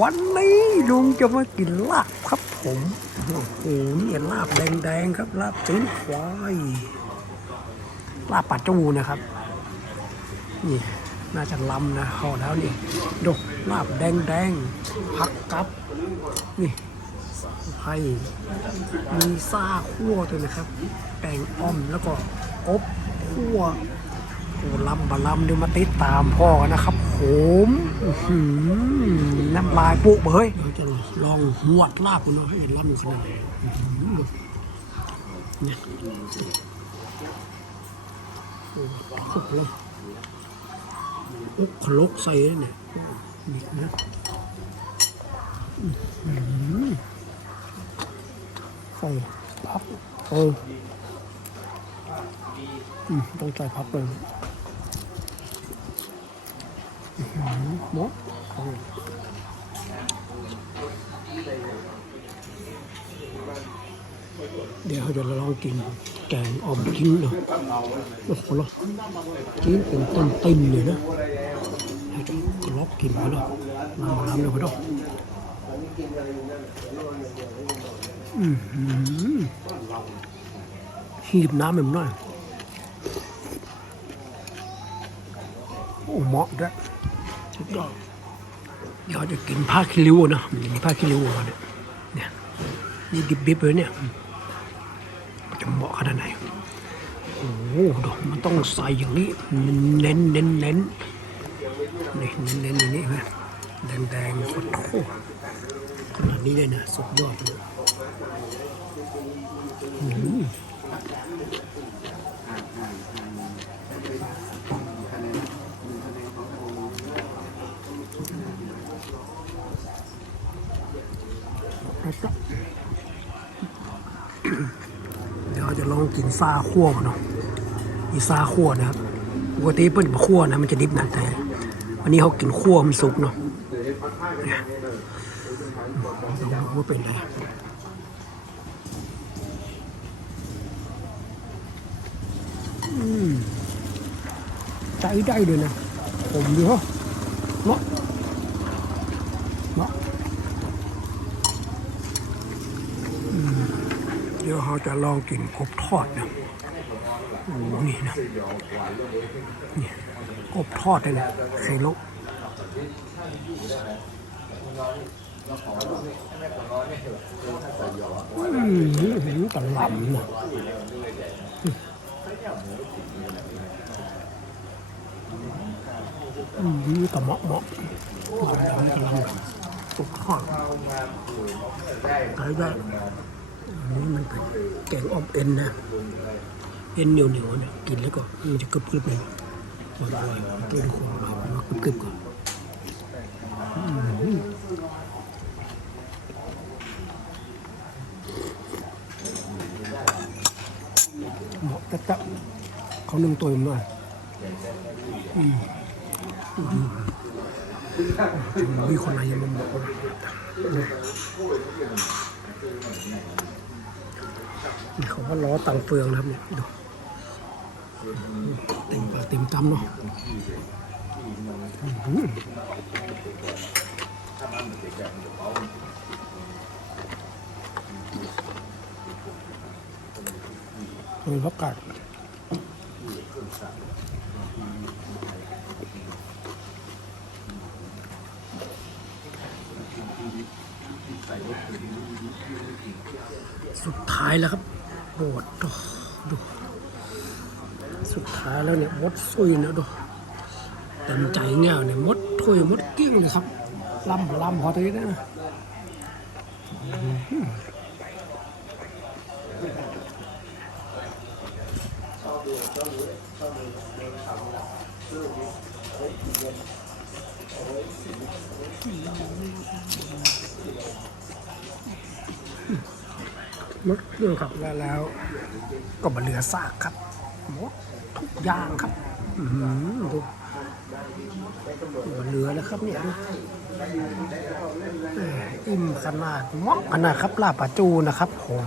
วันนี้ลุงจะมากินลาบครับผมโอ้โหนี่ลาบแดงๆครับ ลาบจีนควายลาบปัดจูนะครับ นี่น่าจะลำนะเข้าแล้วนี่ดูลาบแดงๆผักกับนี่ไผ่มีซ่าคั่วด้วยนะครับแป้งอ้อมแล้วก็อบคั่ว โอ้ลำบะลำเดี๋ยวมาติดตามพ่อกันนะครับผมอื้อหือน้ำลายปุเบยเราจะลองหวดลาบกันเนาะให้เห็นลำขนาดไหนอื้อหือเนี่ยโอ้สุกเลยอุกขลกใส่เลยเนี่ยนี่นะใส่พับเออต้องใส่พับเลย บดเดี๋ยวเราจะลองกินแกงอ่อมกิ้งเนาะโอ้โหเรากิ้งเป็นต้นติ่มเลยนะเราจะกรอบกินมาแล้วน้ำน้ำเลยพอดอกอือหือหีบน้ำแบบน้อยโอ้เหมาะด้วย สุดยอดเดี๋ยวจะกินผ้าคิริวนะมันจะมีผ้าคิริวเนี่ยเนี่ยนี่ดิบๆเลยเนี่ยจะเหมาะขนาดไหนโอ้โหดูมันต้องใส่อย่างนี้มันเน้นเน้นเน้นนี่เน้นเน้นอย่างนี้ไหมแดงแดงๆโอ้โหขนาดนี้เลยนะสุดยอดเลย เดี๋ยวเราจะลองกินซาคั่วก่อนเนาะมีซาคั่วนะครับปกติเปิ้ลมาคั่วนะมันจะดิบนะแต่วันนี้เขากินคั่วมันสุกเนาะเนี่ยดูว่าเป็นไรอืมใจได้เลยนะผมดีเหรอเนาะเนาะ เดี๋ยวเราจะลองกินกบทอดนะโอ้โหนี่นะนี่กบทอดเลยนะไข่ลกอืมห็นกระหลำนะอืมนี่กระเหมาะเหมาะกระลำกระลำกบทอดได้ได้ อันนี้มันเป็นแกงอ่อมเอ็นนะ เอ็นเหนียวเหนียวเนี่ยกินแล้วก็มันจะกรึบกรึบเลยอร่อยๆกินของเรามากรึบกรึบก่อนเหมาะจะจะเขานึ่งตัวมาอืมอืม มีคนไหนยังมาบอกนะนี่เขาว่าล้อตังเฟืองนะครับเนี่ยดูเต็มปากเต็มกำเนาะอื้ออพักกาด สุดท้ายแล้วครับโดดดูดูสุดท้ายแล้วเนี่ยมดซุยนะดูเต็มใจเงี้ยเนี่ยมดถุยมดกิ้งเลยครับลำลำพอตัวนี้นะม ดกิ้งครับแล้วแล้ว ก็มาเหลือซากครับหมดทุกอย่างครับอือหือดูมาเหลือแล้วครับเนี่ยดูแหม่อิ่มขนาดม็อกขนาดครับลาบปลาจูนะครับผม